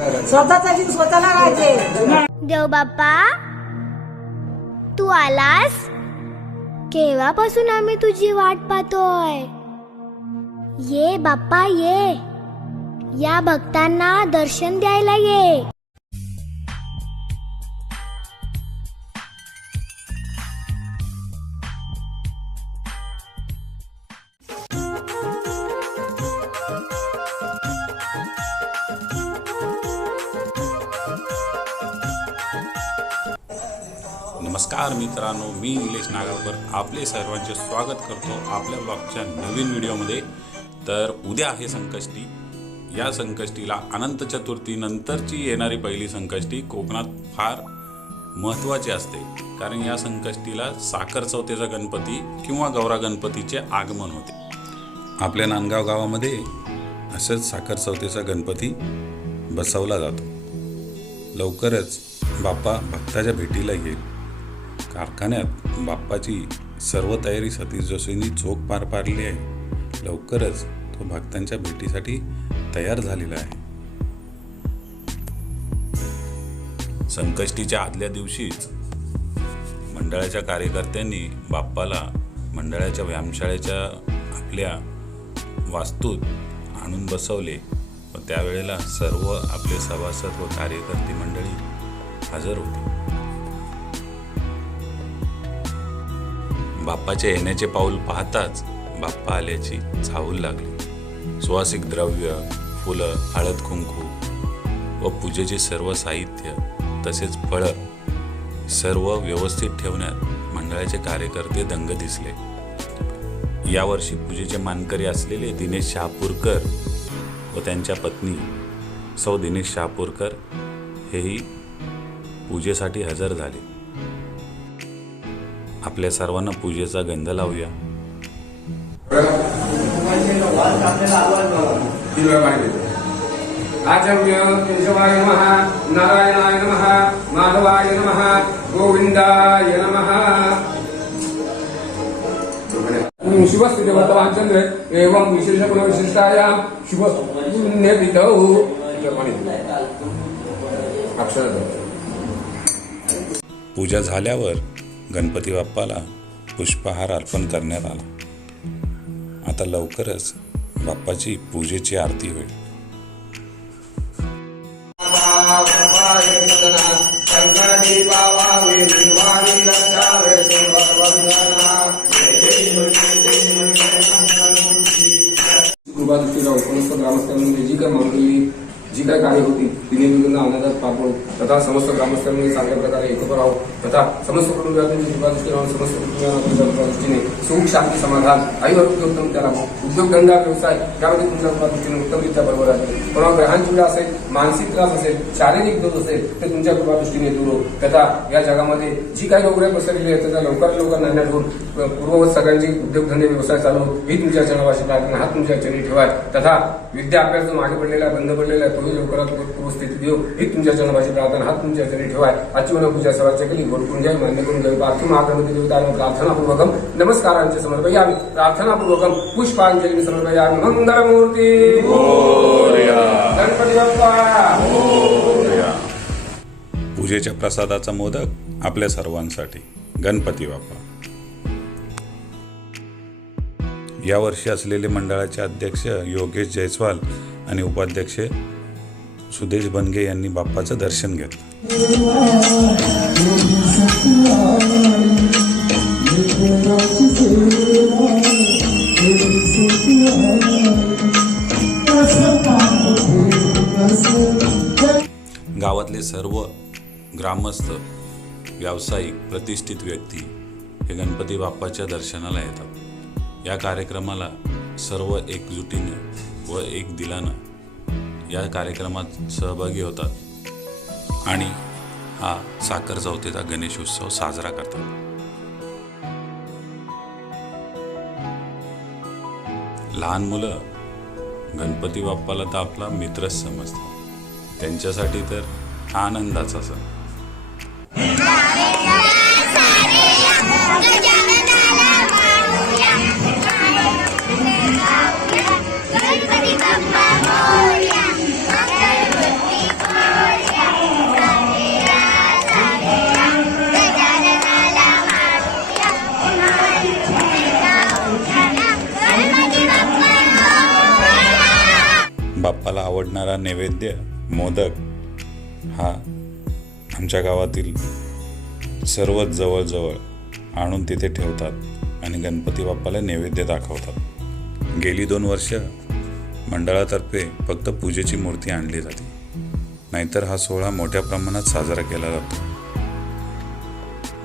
स्वतःचा जीव स्वतःला राहायचे. देव बाप्पा तू आलास. केव्हापासून आम्ही तुझी वाट पाहतोय. ये बाप्पा ये, या भक्तांना दर्शन द्यायला ये. नमस्कार मित्रांनो, मी निलेश नागावकर आपले सर्वांचे स्वागत करतो आपल्या ब्लॉगच्या नवीन व्हिडिओमध्ये. तर उद्या आहे संकष्टी. या संकष्टीला अनंत चतुर्थी नंतरची येणारी पहिली संकष्टी कोकणात फार महत्त्वाची असते, कारण या संकष्टीला साखर चौथीचा गणपती किंवा गौरा गणपतीचे आगमन होते. आपल्या नांदगाव गावामध्ये असंच साखर चौथीचा गणपती बसवला जातो. लवकरच बाप्पा भक्ताच्या भेटीला येईल. कारखान्यात बाप्पाची सर्व तयारी सतीश जोशींनी चोख पार पाडली आहे. लवकरच तो भक्तांच्या भेटीसाठी तयार झालेला आहे. संकष्टीच्या आदल्या दिवशीच मंडळाच्या कार्यकर्त्यांनी बाप्पाला मंडळाच्या व्यायामशाळेच्या आपल्या वास्तूत आणून बसवले व त्यावेळेला सर्व आपले सभासद व कार्यकर्ते मंडळी हजर होते. बाप्पाच्या येण्याचे पाऊल पाहताच बाप्पा आल्याची चाहूल लागली. सुवासिक द्रव्य, फुलं, हळद कुंकू व पूजेचे सर्व साहित्य तसेच फळं सर्व व्यवस्थित ठेवण्यात मंडळाचे कार्यकर्ते दंग दिसले. यावर्षी पूजेचे मानकरी असलेले दिनेश शहापूरकर व त्यांच्या पत्नी सौ दिनेश शहापूरकर हेही पूजेसाठी हजर झाले. आपल्या सर्वांना पूजेचा गंध लावूया. आचम्य केशवाय नमः, नारायणाय नमः, माधवाय नमः, गोविंदाय नमः. शुभस्थिती वर्तमान चंद्र एवं विशेष गुणविशिष्टायां शुभ पुण्यतिथौ. पूजा झाल्यावर गणपती बाप्पाला पुष्पहार अर्पण करण्यात आला. आता लवकरच बाप्पाची पूजेची आरती होईल. कृपादृष्टीला समस्त ग्रामस्थांनी जी काय मागणी जी काय कार्य होती ती निर्विघ्न आनंदात पार पडू तथा समस्त ग्रामस्थांनी चांगल्या प्रकारे एकत्र राहू तथा समस्त कुटुंबियांनी कृपादृष्टी राहून समस्त कुटुंबियांना तुमच्या कृपादृष्टीने सुख शांती समाधान आयुर्वेद उत्तम त्याला उद्योगधंदा व्यवसाय यामध्ये तुमच्या कृपादृष्टीने उत्तमरित्या बरोबर आहे. कोणा ग्रहांची पीडा असेल, मानसिक त्रास असेल, शारीरिक दोष असेल ते तुमच्या कृपादृष्टीने दूर हो तथा या जगामध्ये जी काही रोगराई पसरलेली आहे त्याचा लवकरात लवकर नायनाट होऊन पूर्ववत सगळ्यांची उद्योगधंदे व्यवसाय चालू ही तुमच्या चरणावाशी प्रार्थना हात तुमच्या चरणी ठेवाय तथा विद्या अभ्यास जो मागे पडलेला बंद पडलेला आहे तोही लवकरात पूर्वस्थिती देऊ ही तुमच्या चरणावाशी प्रार्थना हात तुमच्या चरणी ठेवाय. आजची पूजा सर्वांच्या केली गोड करून जाईल मान्य करून जाईल. पार्थिव महागणपती देवतांना प्रार्थनापूर्वकम नमस्कारांचे समर्पयामि. प्रार्थनापूर्वकम पुष्पांजली समर्पयामि. मंगलमूर्ती गणपती बाप्पा. पूजेच्या प्रसादाचा मोदक आपल्या सर्वांसाठी गणपती बाप्पा. यावर्षी असलेले मंडळाचे अध्यक्ष योगेश जयस्वाल आणि उपाध्यक्ष सुदेश बनगे यांनी बाप्पाचं दर्शन घेतलं. गावातले सर्व ग्रामस्थ, व्यावसायिक, प्रतिष्ठित व्यक्ती हे गणपती बाप्पाच्या दर्शनाला येतात. या कार्यक्रमाला सर्व एकजुटीने व एक दिलानं या कार्यक्रमात सहभागी होतात आणि हा साखर चौथीचा गणेश उत्सव साजरा करतात. लहान मुलं गणपती बाप्पाला तर आपला मित्रच समजतात. त्यांच्यासाठी तर हा आनंदाचा सण. गणपती बाप्पा मोरया, मंगलमूर्ती बाप्पाला आवडणारा नैवेद्य मोदक हा आमच्या गावातील सर्वच जवळजवळ आणून तिथे ठेवतात आणि गणपती बाप्पाला नैवेद्य दाखवतात. गेली 2 वर्ष मंडळातर्फे फक्त पूजेची मूर्ती आणली जाते, नाहीतर हा सोहळा मोठ्या प्रमाणात साजरा केला जातो.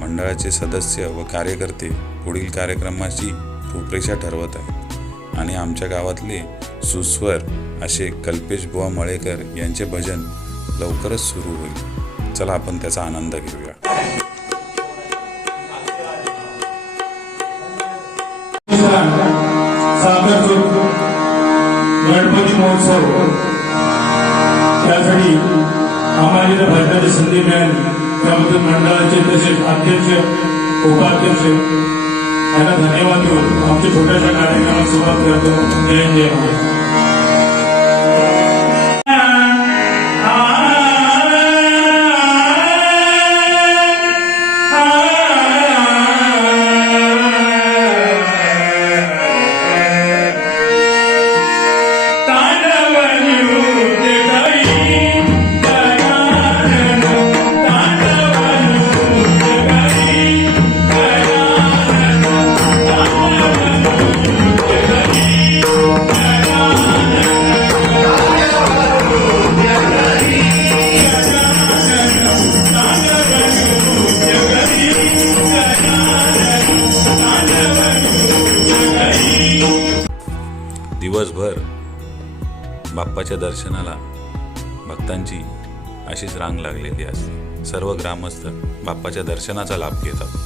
मंडळाचे सदस्य व कार्यकर्ते पुढील कार्यक्रमाची रूपरेषा ठरवत आहेत आणि आमच्या गावातले सुस्वर असे कल्पेश बुवा मळेकर यांचे भजन लवकरच सुरू होईल. चला आपण त्याचा आनंद घेऊया. गणपती महोत्सव त्यासाठी आम्हाला इथं भजनाची संधी मिळाली. त्यामध्ये मंडळाचे तसेच अध्यक्ष उपाध्यक्ष यांना धन्यवाद देऊन आमच्या छोट्याशा कार्यक्रमाला सुरुवात करतो. जय जय महाराज. दिवसभर बाप्पाच्या दर्शनाला भक्तांची अशीच रांग लागलेली असते. सर्व ग्रामस्थ बाप्पाच्या दर्शनाचा लाभ घेतात.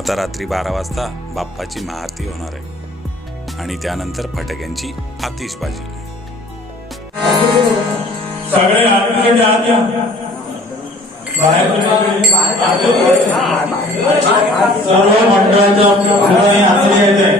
आता रात्री 12 वाजता बाप्पाची महाआरती होणार आहे आणि त्यानंतर फटाक्यांची आतिषबाजी. सगळे आरतीसाठी आत या. बाहेर सर्व मंडळाच्या पुढे आरती येते.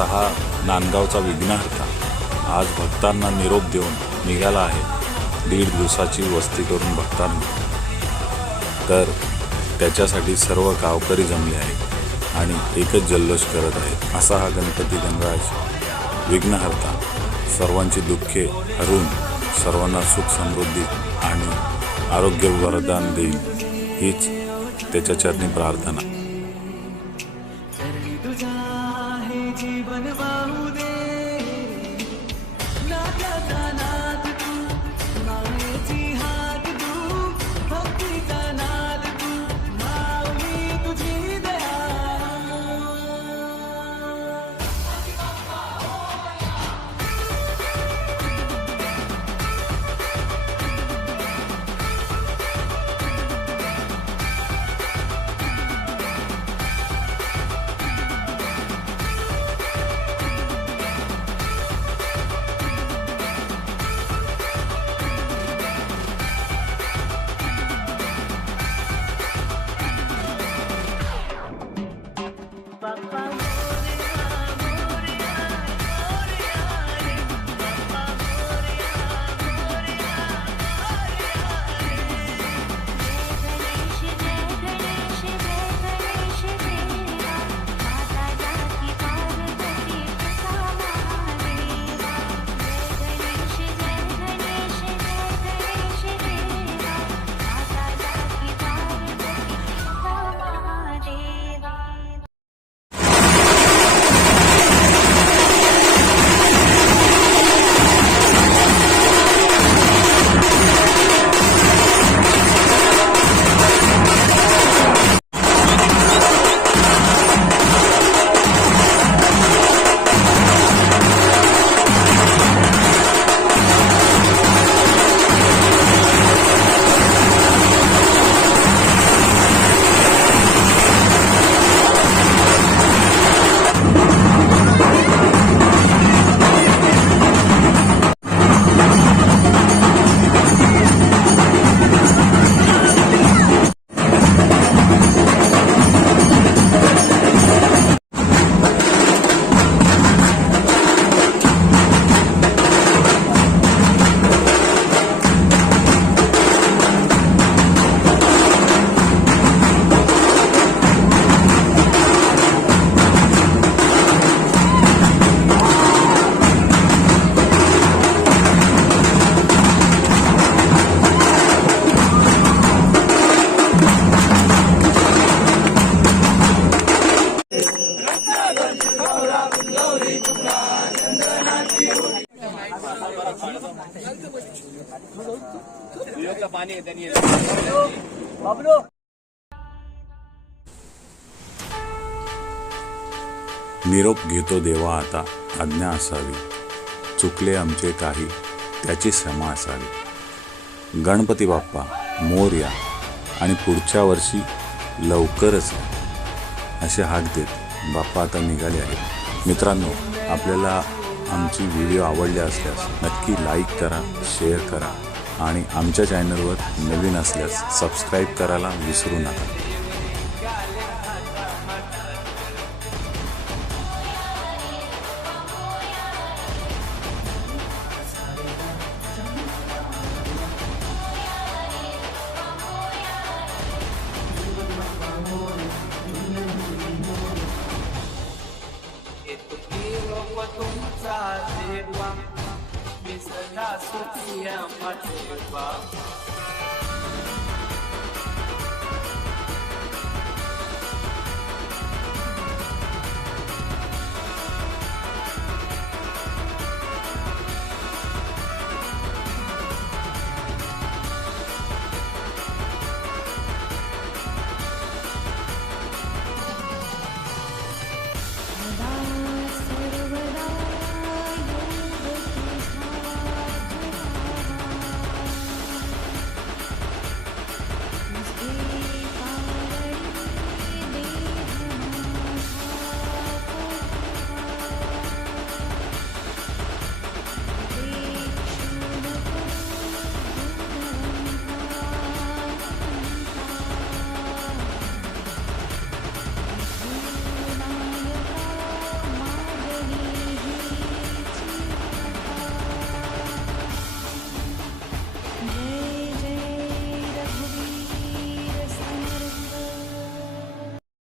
असा हा नांदगावचा विघ्नहर्ता आज भक्तांना निरोप देऊन निघाला आहे 1.5 दिवसाची वस्ती करून भक्तांना। तर त्याच्यासाठी सर्व गावकरी जमले आहेत आणि एकच जल्लोष करत आहेत। असा हा गणपती गणराज विघ्नहर्ता सर्वांची दुःखे हरून सर्वांना सुख समृद्धी आणि आरोग्य वरदान देईल हीच त्याच्या चरणी प्रार्थना। निरोप घेतो देवा आता आज्ञा असावी, चुकले आमचे काही त्याची क्षमा असावी। गणपती बाप्पा मोरया आणि पुढच्या वर्षी लवकरच असे हाक देत बाप्पा आता निघाले आहेत। मित्रांनो, आपल्याला आमची व्हिडिओ आवडली असल्यास नक्की लाईक करा, शेअर करा आणि आमच्या चॅनलवर नवीन असल्यास सबस्क्राईब करायला विसरू नका। तुमचा देवा मी सदा सुखी आहे